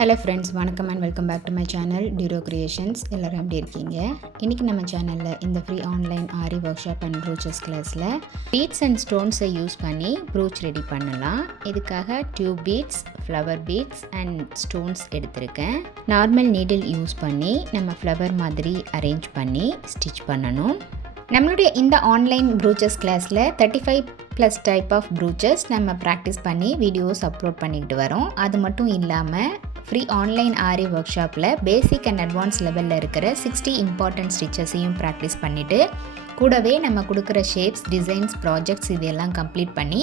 Hello friends, வணக்கம் and welcome back to my channel Duro Creations. எல்லாரும் எப்படி இருக்கீங்க? இன்னைக்கு நம்ம சேனல்ல இந்த free online aari workshop and brooches classல beads and stones use பண்ணி brooch ரெடி பண்ணலாம். இதுக்காக tube beads, flower beads and stones எடுத்திருக்கேன். நார்மல் நீடில் யூஸ் பண்ணி நம்ம flower மாதிரி அரேஞ்ச் பண்ணி ஸ்டிச் பண்ணணும். நம்மளுடைய இந்த ஆன்லைன் brooches கிளாஸில் 35+ டைப் ஆஃப் brooches நம்ம ப்ராக்டிஸ் பண்ணி வீடியோஸ் அப்லோட் பண்ணிக்கிட்டு வரோம். அது மட்டும் இல்லாமல் ஃப்ரீ ஆன்லைன் ஆரி ஒர்க் ஷாப்பில் பேசிக் அண்ட் அட்வான்ஸ் லெவலில் இருக்கிற 60 இம்பார்ட்டன்ட் ஸ்டிச்சஸையும் ப்ராக்டிஸ் பண்ணிவிட்டு கூடவே நம்ம கொடுக்குற ஷேப்ஸ், டிசைன்ஸ், ப்ராஜெக்ட்ஸ் இதெல்லாம் கம்ப்ளீட் பண்ணி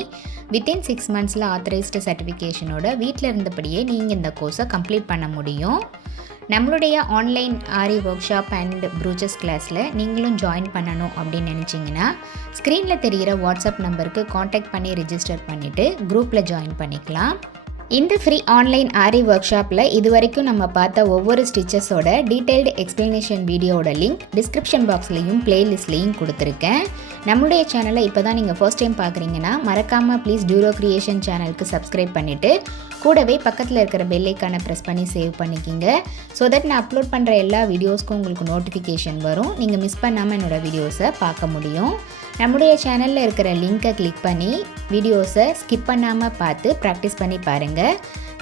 வித்தின் 6 மந்த்ஸில் ஆத்தரைஸ்டு சர்டிஃபிகேஷனோட வீட்டில் இருந்தபடியே நீங்கள் இந்த கோர்ஸை கம்ப்ளீட் பண்ண முடியும். நம்மளுடைய online aari workshop and brooches கிளாஸில் நீங்களும் ஜாயின் பண்ணணும் அப்படின்னு நினச்சிங்கன்னா ஸ்க்ரீனில் தெரிகிற வாட்ஸ்அப் நம்பருக்கு காண்டாக்ட் பண்ணி ரிஜிஸ்டர் பண்ணிவிட்டு குரூப்பில் ஜாயின் பண்ணிக்கலாம். இந்த ஃப்ரீ ஆன்லைன் ஆரி ஒர்க் ஷாப்பில் இது வரைக்கும் நம்ம பார்த்த ஒவ்வொரு ஸ்டிச்சஸோட டீட்டெயில்டு எக்ஸ்ப்ளனேஷன் வீடியோவோட லிங்க் டிஸ்கிரிப்ஷன் பாக்ஸ்லையும் பிளேலிஸ்ட்லையும் கொடுத்துருக்கேன். நம்மளுடைய சேனலை இப்போ தான் நீங்கள் ஃபர்ஸ்ட் டைம் பார்க்குறீங்கன்னா மறக்காமல் ப்ளீஸ் டியூரோ கிரியேஷன் சேனலுக்கு சப்ஸ்கிரைப் பண்ணிவிட்டு கூடவே பக்கத்தில் இருக்கிற பெல் ஐக்கானை ப்ரெஸ் பண்ணி சேவ் பண்ணிக்கிங்க. ஸோ தட் நான் அப்லோட் பண்ணுற எல்லா வீடியோஸ்க்கும் உங்களுக்கு நோட்டிஃபிகேஷன் வரும். நீங்கள் மிஸ் பண்ணாமல் என்னோடய வீடியோஸை பார்க்க முடியும். நம்முடைய சேனலில் இருக்கிற லிங்க்கை கிளிக் பண்ணி வீடியோஸை ஸ்கிப் பண்ணாமல் பார்த்து ப்ராக்டிஸ் பண்ணி பாருங்கள்.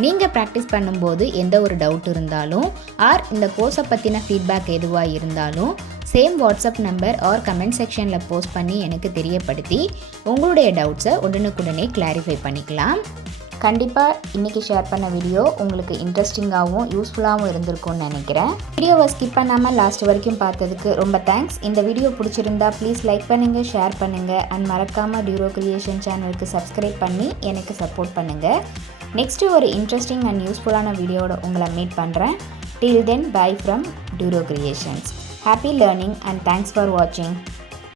நீங்கள் ப்ராக்டிஸ் பண்ணும்போது எந்த ஒரு டவுட் இருந்தாலும் ஆர் இந்த கோர்ஸை பற்றின ஃபீட்பேக் எதுவாக இருந்தாலும் same WhatsApp number or comment செக்ஷனில் போஸ்ட் பண்ணி எனக்கு தெரியப்படுத்தி உங்களுடைய டவுட்ஸை உடனுக்குடனே கிளாரிஃபை பண்ணிக்கலாம். கண்டிப்பாக இன்றைக்கி ஷேர் பண்ண வீடியோ உங்களுக்கு இன்ட்ரெஸ்டிங்காகவும் யூஸ்ஃபுல்லாகவும் இருந்திருக்கும்னு நினைக்கிறேன். வீடியோவை ஸ்கிப் பண்ணாமல் லாஸ்ட் வரைக்கும் பார்த்ததுக்கு ரொம்ப தேங்க்ஸ். இந்த வீடியோ பிடிச்சிருந்தா ப்ளீஸ் லைக் பண்ணுங்கள், ஷேர் பண்ணுங்கள் அண்ட் மறக்காமல் டியூரோ கிரியேஷன் சேனலுக்கு சப்ஸ்கிரைப் பண்ணி எனக்கு சப்போர்ட் பண்ணுங்கள். நெக்ஸ்ட்டு ஒரு இன்ட்ரெஸ்டிங் அண்ட் யூஸ்ஃபுல்லான வீடியோவோட உங்களை மீட் பண்ணுறேன். Till then, bye from Duro Creations. Happy learning and thanks for watching.